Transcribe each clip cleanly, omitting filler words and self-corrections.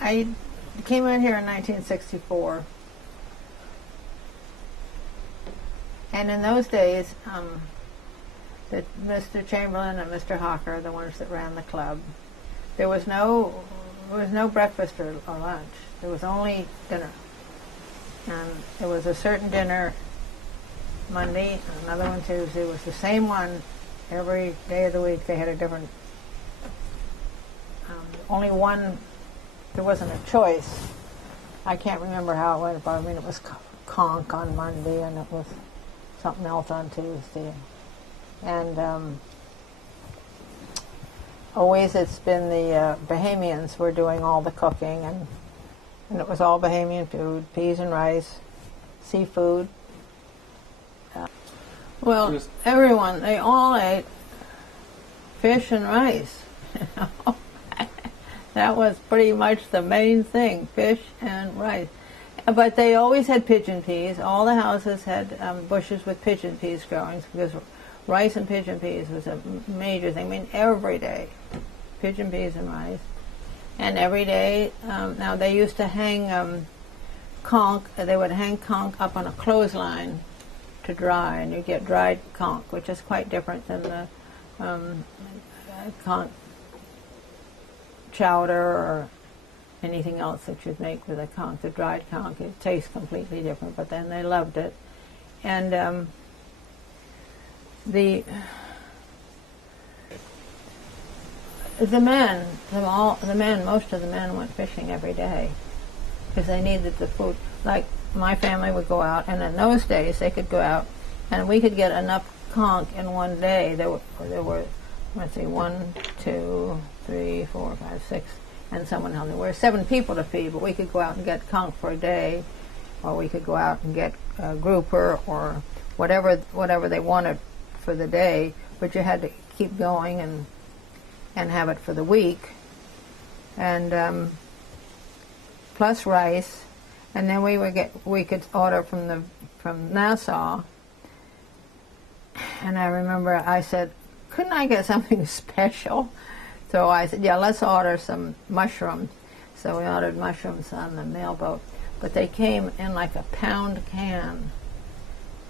I came out here in 1964, and in those days, Mr. Chamberlain and Mr. Hawker are the ones that ran the club. There was no breakfast or lunch. There was only dinner, and there was a certain dinner Monday, another one Tuesday. It was the same one every day of the week. They had a different. Only one. There wasn't a choice. I can't remember how it went, but I mean it was conch on Monday, and it was something else on Tuesday, and always it's been the Bahamians were doing all the cooking, and it was all Bahamian food: peas and rice, seafood. Well, everyone, they all ate fish and rice. That was pretty much the main thing, fish and rice. But they always had pigeon peas. All the houses had bushes with pigeon peas growing, because rice and pigeon peas was a major thing. I mean, every day, pigeon peas and rice. And every day, now they used to hang conch, they would hang conch up on a clothesline to dry, and you get dried conch, which is quite different than the conch chowder or anything else that you'd make with a conch. The dried conch, it tastes completely different, but then they loved it. And the men, most of the men went fishing every day because they needed the food. Like my family would go out, and in those days they could go out, and we could get enough conch in one day. There were, let's see, 1, 2, 3, 4, 5, 6, and someone else. There were 7 people to feed, but we could go out and get conch for a day, or we could go out and get grouper or whatever they wanted for the day. But you had to keep going and have it for the week, and plus rice. And then we could order from Nassau. And I remember I said, couldn't I get something special? So I said, yeah, let's order some mushrooms. So we ordered mushrooms on the mailboat, but they came in like a pound can.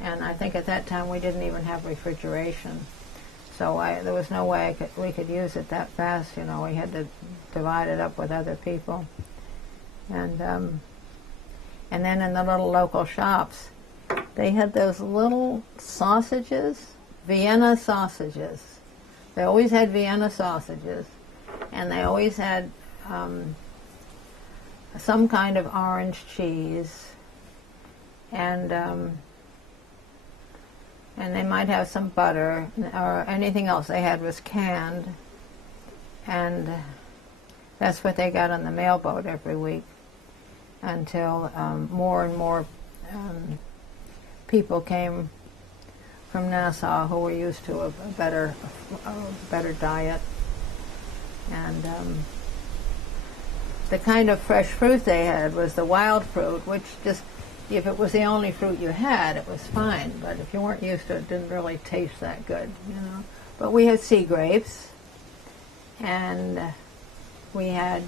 And I think at that time we didn't even have refrigeration. So there was no way we could use it that fast. You know, we had to divide it up with other people. And then in the little local shops, they had those little sausages, Vienna sausages. They always had Vienna sausages, and they always had some kind of orange cheese, and they might have some butter, or anything else they had was canned, and that's what they got on the mailboat every week, until more and more people came from Nassau who were used to a better diet. And the kind of fresh fruit they had was the wild fruit, which just, if it was the only fruit you had, it was fine. But if you weren't used to it, it didn't really taste that good, you know. But we had sea grapes, and we had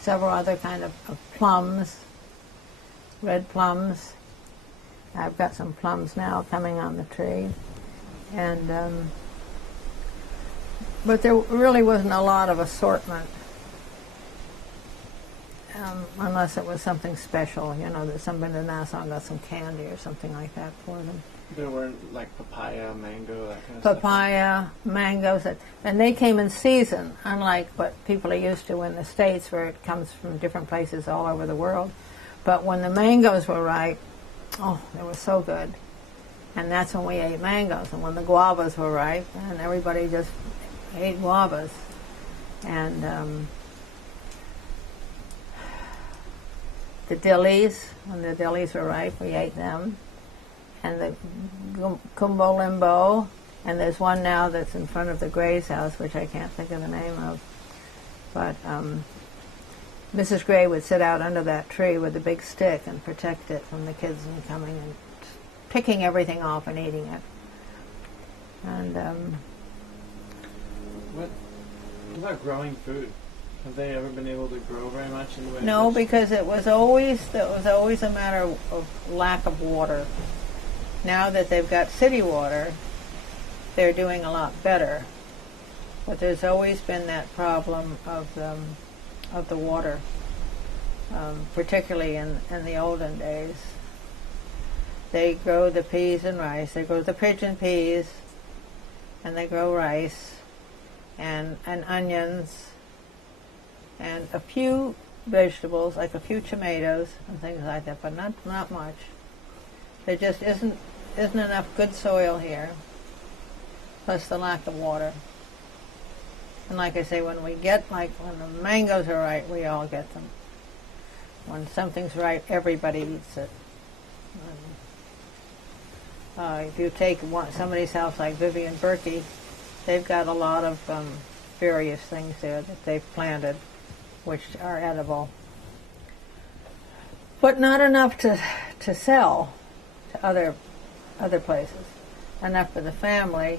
several other kind of plums, red plums. I've got some plums now coming on the tree, and but there really wasn't a lot of assortment, unless it was something special, you know, that somebody in Nassau got some candy or something like that for them. There were like papaya, mango, that kind of Papaya, mangoes, and they came in season, unlike what people are used to in the States, where it comes from different places all over the world. But when the mangoes were ripe, oh, they were so good. And that's when we ate mangoes. And when the guavas were ripe, and everybody just ate guavas. And the dillies, when the dillies were ripe, we ate them. And the Kumbo Limbo, and there's one now that's in front of the Gray's house, which I can't think of the name of. But Mrs. Gray would sit out under that tree with a big stick and protect it from the kids from coming and picking everything off and eating it. And what What about growing food? Have they ever been able to grow very much in the way? No, because it was always a matter of lack of water. Now that they've got city water, they're doing a lot better. But there's always been that problem of the water, particularly in the olden days. They grow the peas and rice. They grow the pigeon peas, and they grow rice, and onions, and a few vegetables, like a few tomatoes and things like that, but not much. There just isn't enough good soil here, plus the lack of water. And like I say, when the mangoes are ripe, we all get them. When something's ripe, everybody eats it. If you take somebody's house like Vivian Berkey, they've got a lot of various things there that they've planted, which are edible. But not enough to sell to other places. Enough for the family,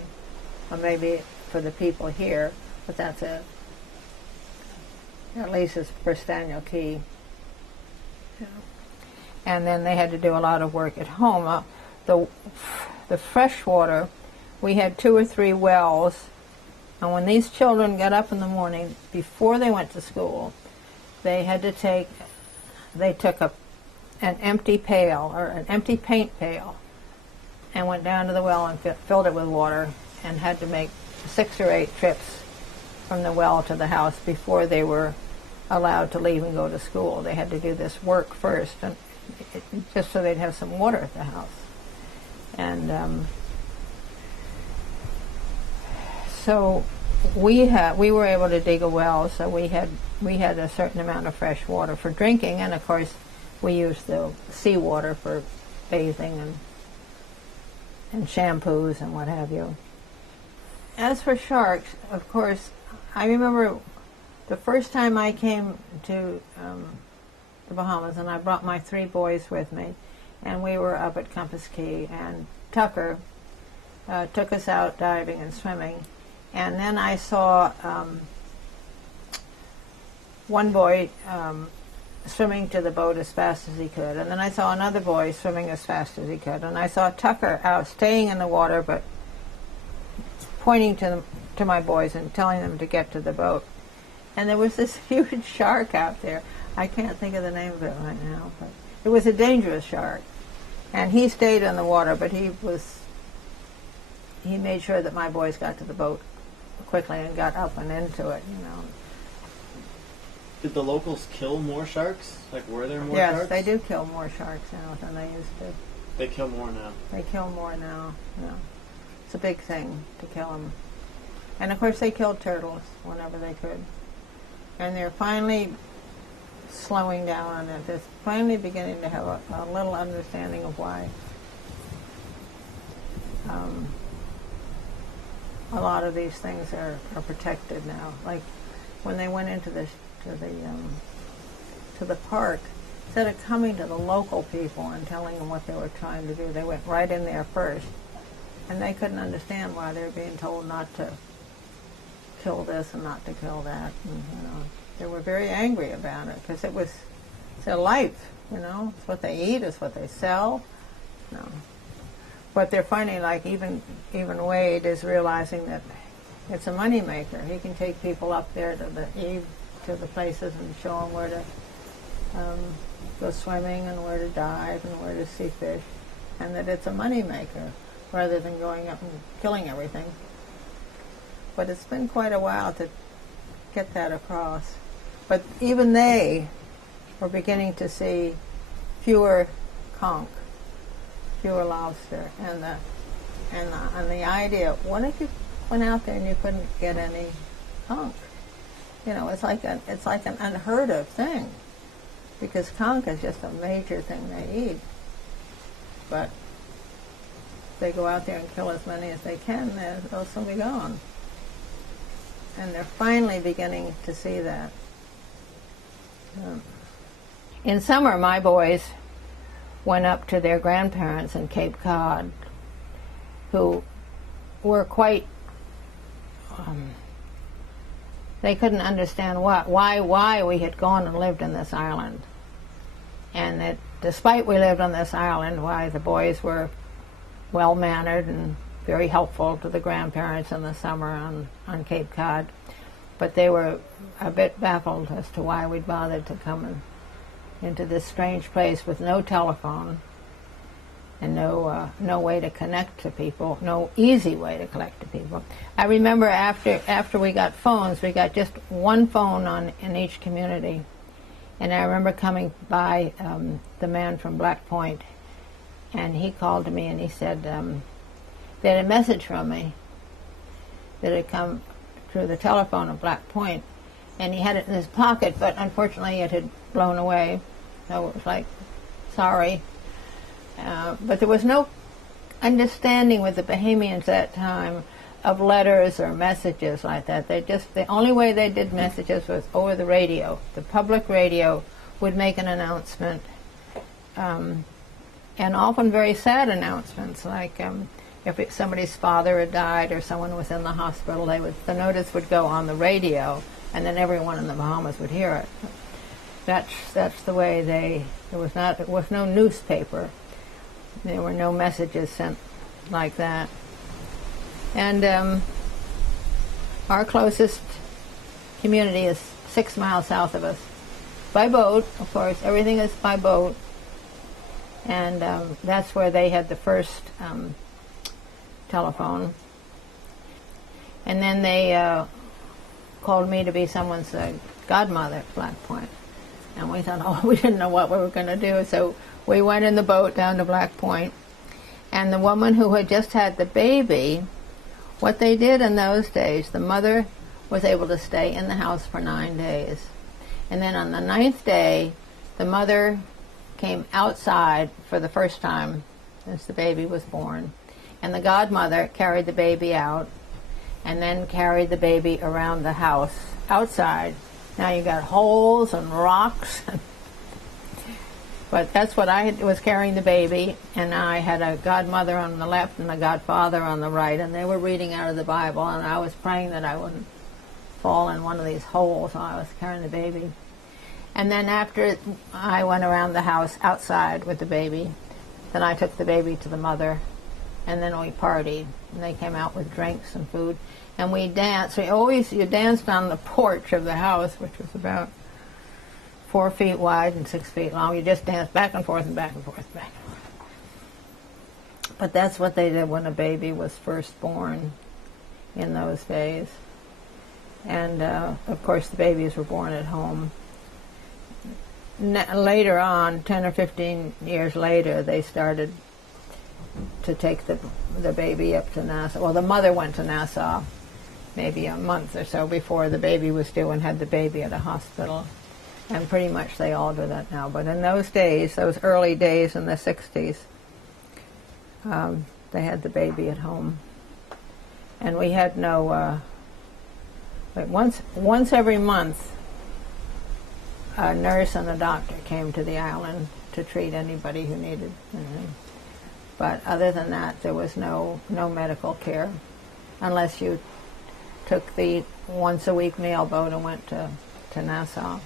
or maybe for the people here, but that's it. At least it's for Staniel Cay. Yeah. And then they had to do a lot of work at home. The fresh water, we had 2 or 3 wells, and when these children got up in the morning, before they went to school, they took an empty pail, or an empty paint pail, and went down to the well and filled it with water, and had to make 6 or 8 trips from the well to the house before they were allowed to leave and go to school. They had to do this work first, and just so they'd have some water at the house. And so we were able to dig a well, so we had a certain amount of fresh water for drinking, and of course we used the seawater for bathing and shampoos and what have you. As for sharks, of course, I remember the first time I came to the Bahamas, and I brought my 3 boys with me, and we were up at Compass Key, and Tucker took us out diving and swimming. And then I saw one boy swimming to the boat as fast as he could, and then I saw another boy swimming as fast as he could, and I saw Tucker out staying in the water but pointing to my boys and telling them to get to the boat. And there was this huge shark out there. I can't think of the name of it right now, but it was a dangerous shark. And he stayed in the water, but he made sure that my boys got to the boat quickly and got up and into it, you know. Did the locals kill more sharks? Like, were there more sharks? Yes, they do kill more sharks now than they used to. They kill more now? They kill more now, yeah. It's a big thing to kill them. And of course they killed turtles whenever they could. And they're finally slowing down on it. They're finally beginning to have a little understanding of why a lot of these things are protected now. Like when they went into the park, instead of coming to the local people and telling them what they were trying to do, they went right in there first, and they couldn't understand why they were being told not to kill this and not to kill that. And, you know, they were very angry about it because it's their life. You know, it's what they eat, it's what they sell. No. But they're finding, like, even Wade is realizing that it's a money maker. He can take people up there to the places and show them where to go swimming and where to dive and where to see fish, and that it's a money maker rather than going up and killing everything. But it's been quite a while to get that across. But even they were beginning to see fewer conch, fewer lobster, and the idea, what if you went out there and you couldn't get any conch? You know, it's like an unheard of thing, because conch is just a major thing they eat. But if they go out there and kill as many as they can, they'll soon be gone. And they're finally beginning to see that. In summer, my boys went up to their grandparents in Cape Cod, who were quite they couldn't understand why we had gone and lived in this island. And that despite we lived on this island, why the boys were well-mannered and very helpful to the grandparents in the summer on Cape Cod. But they were a bit baffled as to why we'd bothered to come into this strange place with no telephone and no way to connect to people, no easy way to connect to people. I remember after we got phones, we got just one phone in each community. And I remember coming by the man from Black Point, and he called to me and he said they had a message from me that had come through the telephone of Black Point, and he had it in his pocket, but unfortunately it had blown away. So it was like, sorry. But there was no understanding with the Bahamians at that time of letters or messages like that. The only way they did messages was over the radio. The public radio would make an announcement, and often very sad announcements, like if somebody's father had died or someone was in the hospital, the notice would go on the radio, and then everyone in the Bahamas would hear it. That's the way there was no newspaper. There were no messages sent like that. And our closest community is 6 miles south of us. By boat, of course, everything is by boat. And that's where they had the first telephone. And then they called me to be someone's godmother at Black Point. And we thought, we didn't know what we were going to do. So we went in the boat down to Black Point. And the woman who had just had the baby, what they did in those days, the mother was able to stay in the house for 9 days. And then on the 9th day, the mother came outside for the first time since the baby was born. And the godmother carried the baby out and then carried the baby around the house outside. Now you got holes and rocks. But that's what I was carrying the baby, and I had a godmother on the left and a godfather on the right, and they were reading out of the Bible, and I was praying that I wouldn't fall in one of these holes while I was carrying the baby. And then after I went around the house outside with the baby, then I took the baby to the mother, and then we partied, and they came out with drinks and food, and we danced. You danced on the porch of the house, which was about 4 feet wide and 6 feet long. You just danced back and forth and back and forth and back and forth. But that's what they did when a baby was first born in those days. And of course the babies were born at home. Later on, 10 or 15 years later, they started to take the baby up to Nassau. Well, the mother went to Nassau maybe a month or so before the baby was due and had the baby at a hospital. And pretty much they all do that now. But in those days, those early days in the 60s, they had the baby at home. And we had no... once every month, a nurse and a doctor came to the island to treat anybody who needed anything. But other than that, there was no medical care, unless you took the once-a-week mail boat and went to Nassau.